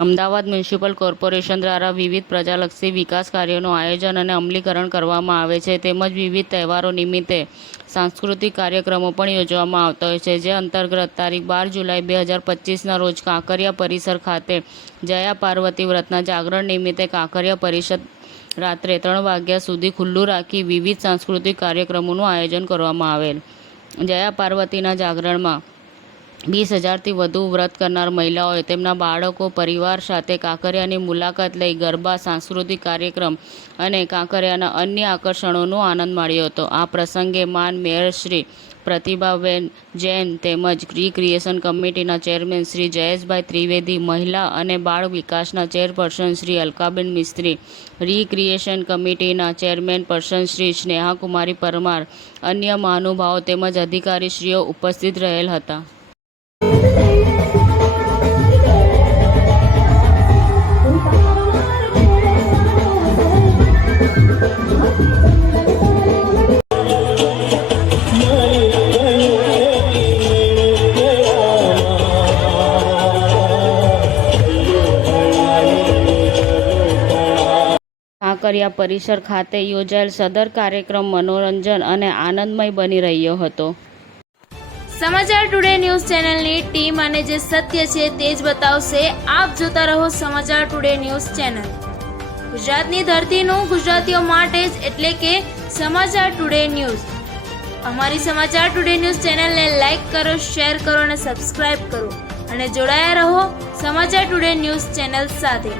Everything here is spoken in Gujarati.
અમદાવાદ મ્યુનિસિપલ કોર્પોરેશન દ્વારા વિવિધ પ્રજાલક્ષી વિકાસ કાર્યોનું આયોજન અને અમલીકરણ કરવામાં આવે છે, તેમજ વિવિધ તહેવારો નિમિત્તે સાંસ્કૃતિક કાર્યક્રમો પણ યોજવામાં આવતા હોય છે. જે અંતર્ગત તારીખ 12 જુલાઈ 2025ના રોજ કાંકરિયા પરિસર ખાતે જયા પાર્વતી વ્રતના જાગરણ નિમિત્તે કાંકરિયા પરિષદ રાત્રે 3 વાગ્યા સુધી ખુલ્લું રાખી વિવિધ સાંસ્કૃતિક કાર્યક્રમોનું આયોજન કરવામાં આવેલ. જયા પાર્વતીના જાગરણમાં 20,000થી વધુ વ્રત કરનાર મહિલાઓએ તેમના બાળકો પરિવાર સાથે કાંકરિયાની મુલાકાત લઈ ગરબા, સાંસ્કૃતિક કાર્યક્રમ અને કાંકરિયાના અન્ય આકર્ષણોનો આનંદ માણ્યો હતો. આ પ્રસંગે માન મેયર શ્રી પ્રતિભાબેન જૈન તેમજ રિક્રિએશન કમિટીના ચેરમેન શ્રી જયેશભાઈ ત્રિવેદી, મહિલા અને બાળ વિકાસના ચેરપર્સન શ્રી અલકાબેન મિસ્ત્રી, રિક્રિએશન કમિટીના ચેરમેન પર્સન શ્રી સ્નેહાકુમારી પરમાર, અન્ય મહાનુભાવો તેમજ અધિકારીશ્રીઓ ઉપસ્થિત રહેલ હતા. કાંકરિયા પરિસર ખાતે યોજાયેલ સદર કાર્યક્રમ મનોરંજન અને આનંદમય બની રહ્યો હતો. સમાચાર ટુડે ન્યૂઝ ચેનલની ટીમ અને જે સત્ય છે તે જ બતાવશે. આપ જોતા રહો સમાચાર ટુડે ન્યૂઝ ચેનલ. ગુજરાતની ધરતીનું ગુજરાતીઓ માટે જ, એટલે કે સમાચાર ટુડે ન્યૂઝ. અમારી સમાચાર ટુડે ન્યૂઝ ચેનલને લાઈક કરો, શેર કરો અને સબસ્ક્રાઇબ કરો અને જોડાયા રહો સમાચાર ટુડે ન્યૂઝ ચેનલ સાથે.